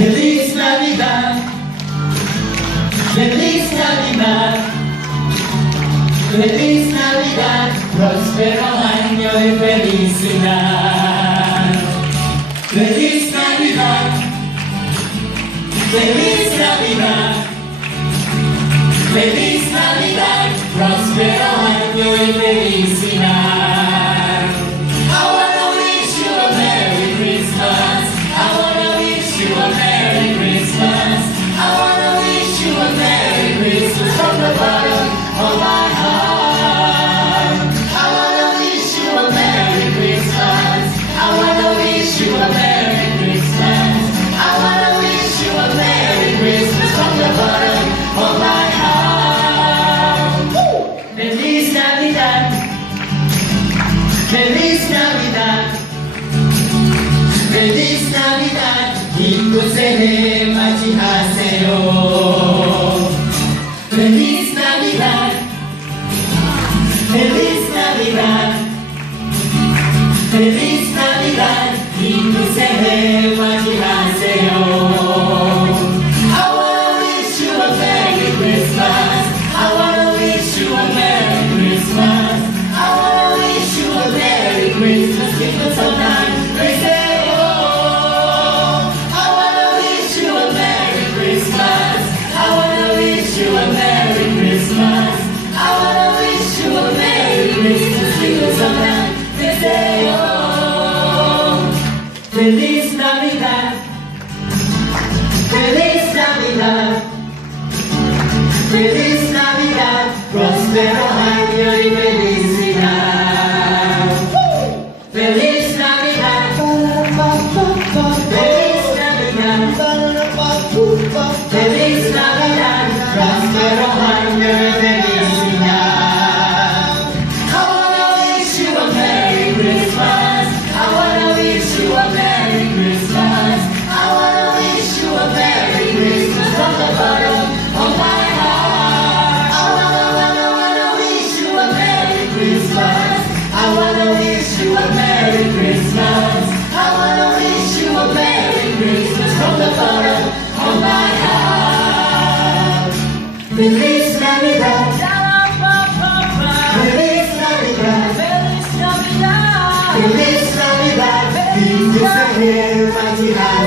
Feliz Navidad, Feliz Navidad, Feliz Navidad, próspero año de felicidad. Feliz Navidad, Feliz Navidad, Feliz Navidad, próspero año de felicidad. I wanna wish you a Merry Christmas. I wanna wish you a Merry Christmas. I wanna wish you a Merry Christmas from the bottom of my heart. I wanna wish you a Merry Christmas. I wanna wish you a Merry Christmas. I wanna wish you a Merry Christmas from the bottom of my heart. Feliz Navidad, Feliz Navidad, Feliz Navidad, 이곳에 맞이하세요. Feliz Navidad, Feliz Navidad, Feliz Navidad, 이곳에 맞이하세요. I wanna wish you a Merry Christmas. I wanna wish you a Merry Christmas. I wanna wish you a Merry Christmas. 기쁜 선한 되세요. I wanna wish you a Merry Christmas. I wanna wish you a Merry Christmas. I wanna wish you a Merry Christmas. 기쁜 선한 되세요. Feliz Navidad, Feliz Navidad, Feliz Navidad, próspero año y felicidad. Feliz Navidad, Feliz Navidad, Feliz Navidad, próspero año y felicidad. I wanna wish you a Merry Christmas. I wanna wish you a Merry Christmas. I wanna wish you a Merry Christmas from the bottom of my heart. I wanna wish you a Merry Christmas. I wanna wish you a Merry Christmas. I wanna wish you a Merry Christmas from the bottom of my heart. Feliz Navidad, Feliz Navidad, Feliz Navidad, 이곳에 맞이하세요.